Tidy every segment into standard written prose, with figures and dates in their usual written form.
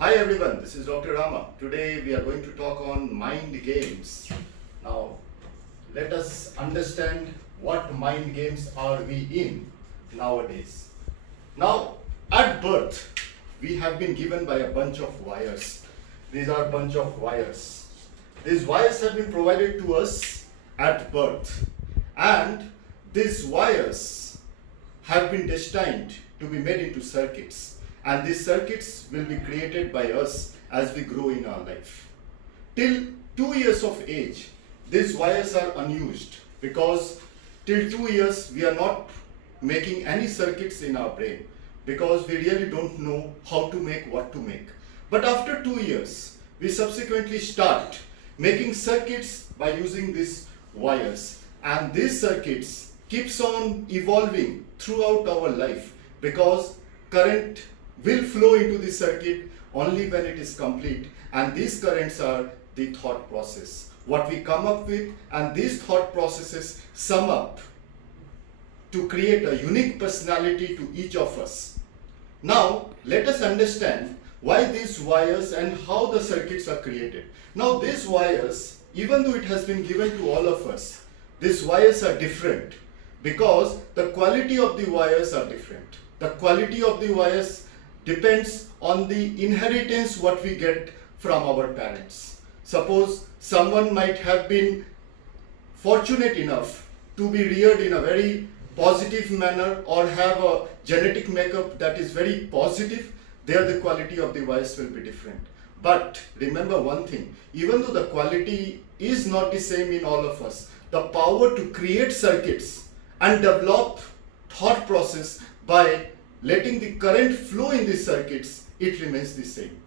Hi everyone, this is Dr. Rama. Today we are going to talk on mind games. Now, let us understand what mind games are we in nowadays. Now, at birth, we have been given by a bunch of wires. These are a bunch of wires. These wires have been provided to us at birth, and these wires have been destined to be made into circuits, and these circuits will be created by us as we grow in our life. Till 2 years of age, these wires are unused because till 2 years we are not making any circuits in our brain because we really don't know how to make what to make. But after 2 years, we subsequently start making circuits by using these wires, and these circuits keeps on evolving throughout our life because current will flow into the circuit only when it is complete, and these currents are the thought process, what we come up with, and these thought processes sum up to create a unique personality to each of us. Now let us understand why these wires and how the circuits are created. Now these wires, even though it has been given to all of us, these wires are different because the quality of the wires are different. The quality of the wires depends on the inheritance what we get from our parents. Suppose someone might have been fortunate enough to be reared in a very positive manner or have a genetic makeup that is very positive, there the quality of the wires will be different. But remember one thing, even though the quality is not the same in all of us, the power to create circuits and develop thought process by letting the current flow in these circuits, it remains the same.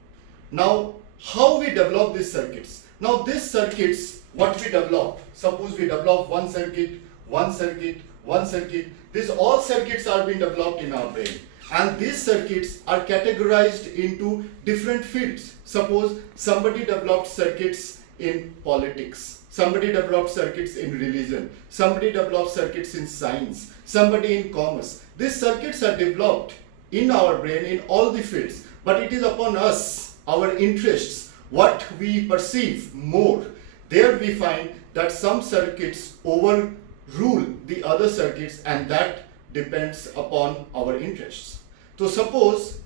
Now, how we develop these circuits? Now, these circuits, what we develop, suppose we develop one circuit, one circuit, one circuit, these all circuits are being developed in our brain. And these circuits are categorized into different fields. Suppose somebody developed circuits in politics, somebody developed circuits in religion, somebody developed circuits in science, somebody in commerce. These circuits are developed in our brain in all the fields, but it is upon us, our interests, what we perceive more. There we find that some circuits overrule the other circuits, and that depends upon our interests. So suppose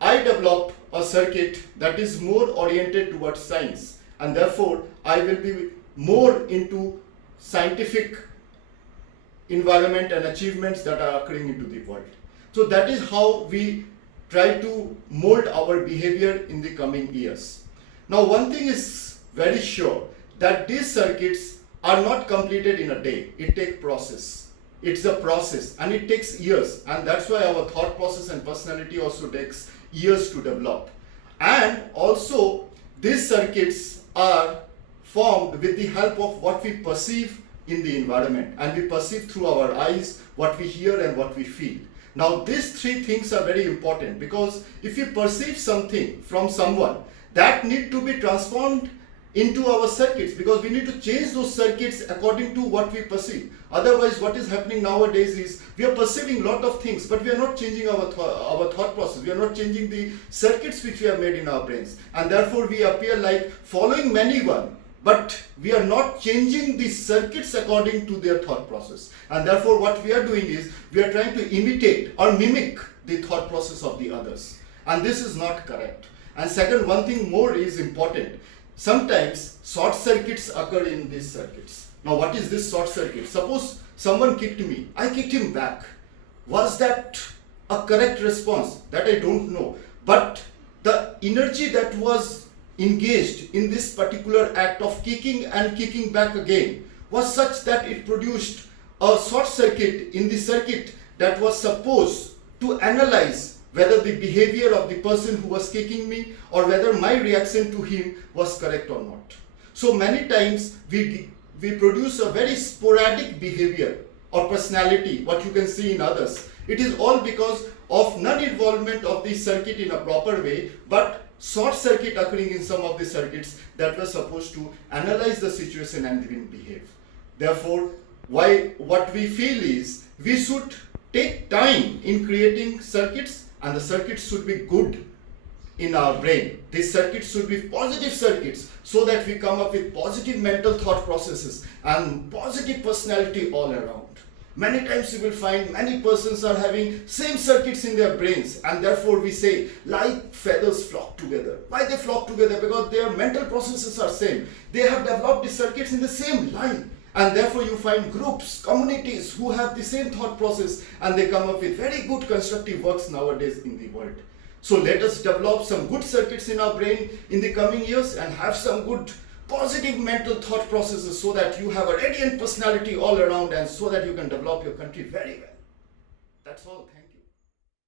I develop a circuit that is more oriented towards science, and therefore I will be more into scientific environment and achievements that are occurring into the world. So that is how we try to mold our behavior in the coming years. Now one thing is very sure, that these circuits are not completed in a day. It takes process. It's a process and it takes years, and that's why our thought process and personality also takes years to develop. And also these circuits are formed with the help of what we perceive in the environment, and we perceive through our eyes, what we hear and what we feel. Now these three things are very important because if you perceive something from someone, that need to be transformed into our circuits, because we need to change those circuits according to what we perceive. Otherwise, what is happening nowadays is we are perceiving a lot of things, but we are not changing our thought process. We are not changing the circuits which we have made in our brains, and therefore we appear like following anyone, but we are not changing the circuits according to their thought process. And therefore what we are doing is we are trying to imitate or mimic the thought process of the others, and this is not correct. And second, one thing more is important. Sometimes short circuits occur in these circuits. Now what is this short circuit? Suppose someone kicked me, I kicked him back. Was that a correct response? That I don't know. But the energy that was engaged in this particular act of kicking and kicking back again was such that it produced a short circuit in the circuit that was supposed to analyze whether the behavior of the person who was kicking me or whether my reaction to him was correct or not. So many times we produce a very sporadic behavior or personality, what you can see in others. It is all because of non-involvement of the circuit in a proper way, but short circuit occurring in some of the circuits that were supposed to analyze the situation and then behave. Therefore, what we feel is we should take time in creating circuits, and the circuits should be good in our brain. These circuits should be positive circuits so that we come up with positive mental thought processes and positive personality all around. Many times you will find many persons are having same circuits in their brains, and therefore we say like feathers flock together. Why they flock together? Because their mental processes are same. They have developed the circuits in the same line, and therefore you find groups, communities who have the same thought process, and they come up with very good constructive works nowadays in the world. So let us develop some good circuits in our brain in the coming years and have some good positive mental thought processes so that you have a radiant personality all around and so that you can develop your country very well. That's all. Thank you.